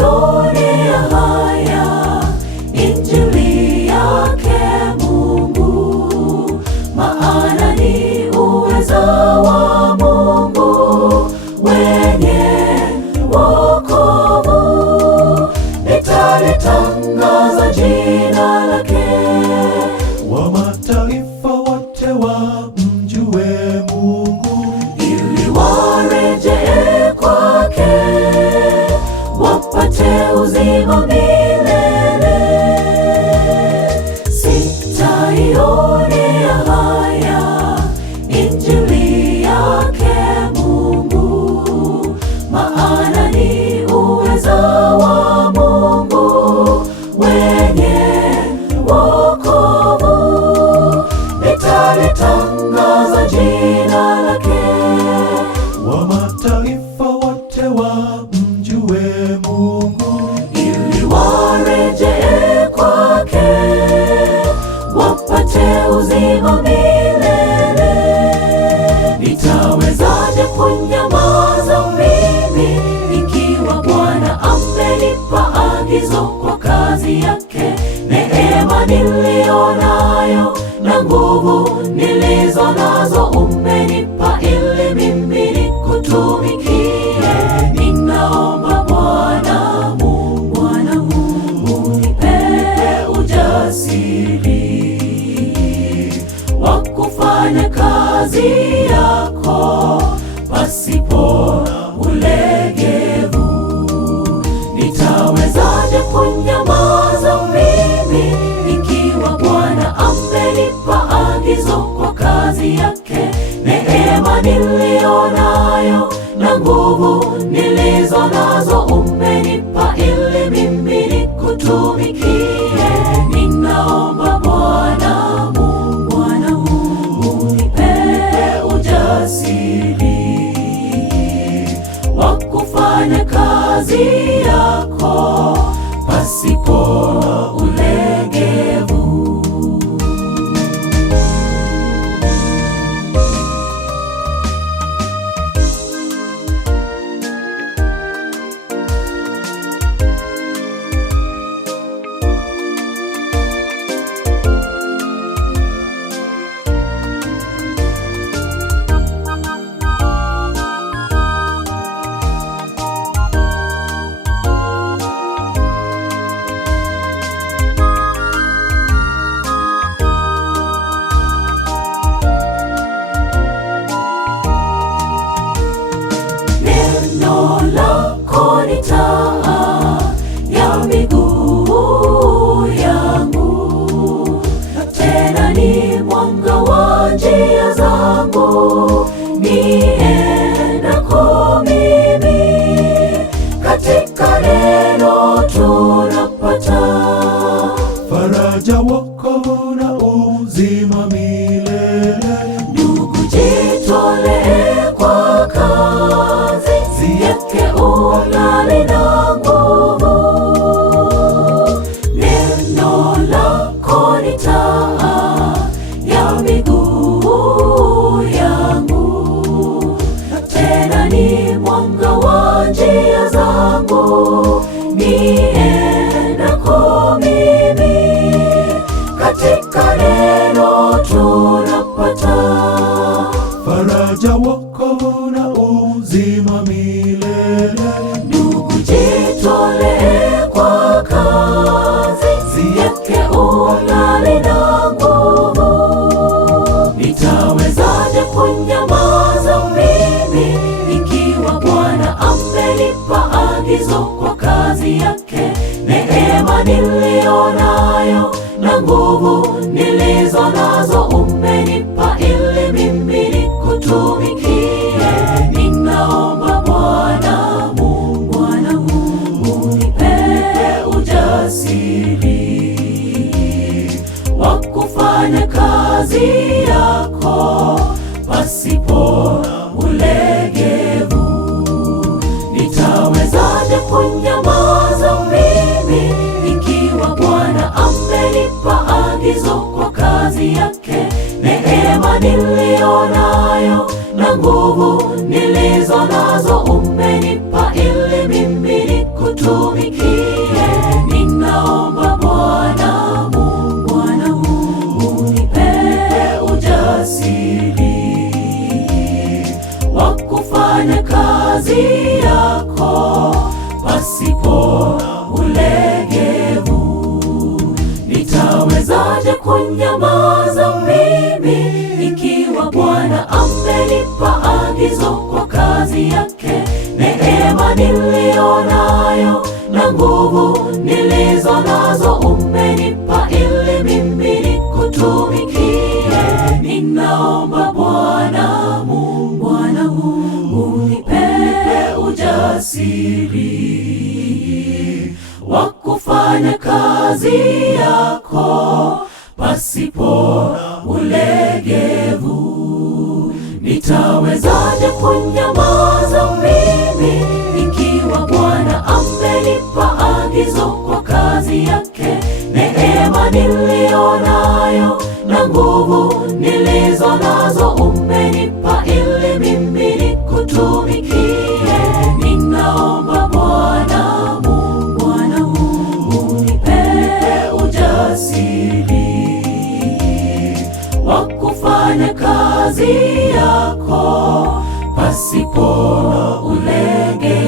Sitaionea haya Injili yake Mungu, maana ni uweza wa Mungu wenye wokovu. Nitalitangaza jina lake, wa mataifa wote wamjue Mungu, ili warejee kwake, wapate uzima milele. Sitaionea haya Injili yake Mungu, maana ni uweza wa Mungu wenye wokovu. Nitalitangaza jina lake, wa mataifa wote wamjue Mungu, ili warejee kwake, wapate uzima milele. Nitawezaje kunyamaza mimi, ikiwa Bwana amenipa agizo kwa kazi yake? Neema niliyonayo na nguvu nilizo nazo umenipa, ili mimi nikutumikie. Ninaomba Bwana Mungu, unipe ujasiri wa kufanya kazi yako pasipo ulegevu. Nitawezaje kunyamaza mimi, ikiwa Bwana amenipa agizo kwa kazi yake? Neema niliyonayo na nguvu nilizo nazo umenipa, ili mimi nikutumikie. Ninaomba Bwana Mungu, unipe ujasiri wa kufanya kazi yako pasipo ulegevu. Neno lako ni taa ya miguu yangu, tena ni mwanga wa njia zangu niendako mimi. Katika neno tunapata faraja, wokovu na uzima milele. Ndugu, jitolee kwa kazi yake ungali na nguvu. Neno lako ni taa ya miguu yangu, tena ni mwanga wa njia zangu niendako mimi. Katika neno tunapata faraja, wokovu na uzima milele. Ndugu, jitolee kwa kazi yake ungali na nguvu. Nitawezaje kunyamaza mimi, ikiwa Bwana amenipa agizo kwa kazi yake? Neema niliyonayo na nguvu nilizo nazo umenipa, ili mimi nikutumikie. Ninaomba Bwana Mungu, unipe ujasiri wa kufanya kazi yako pasipo ulegevu. Nitawezaje kunyamaza mimi, ikiwa Bwana amenipa agizo kwa kazi yake? Neema niliyonayo na nguvu nilizo nazo umenipa, ili mimi nikutumikie. kufanya kazi yako pasipo ulegevu. Nitawezaje kunyamaza mimi ikiwa Bwana amenipa agizo kwa kazi yake? Neema niliyo nayo na nguvu nilizo nazo umenipa ili mimi nikutumikie. Ninaomba Bwana Mungu, unipe ujasiri wa kufanya kazi yako pasipo ulegevu. Nitawezaje kunyamaza mimi ikiwa Bwana amenipa agizo kwa kazi yake? Neema niliyo nayo na nguvu nilizo nazo umenipa ili mimi nikutumikie. Ninaomba Bwana Mungu, unipe ujasiri wa kufanya kazi yako pasipo ulegevu.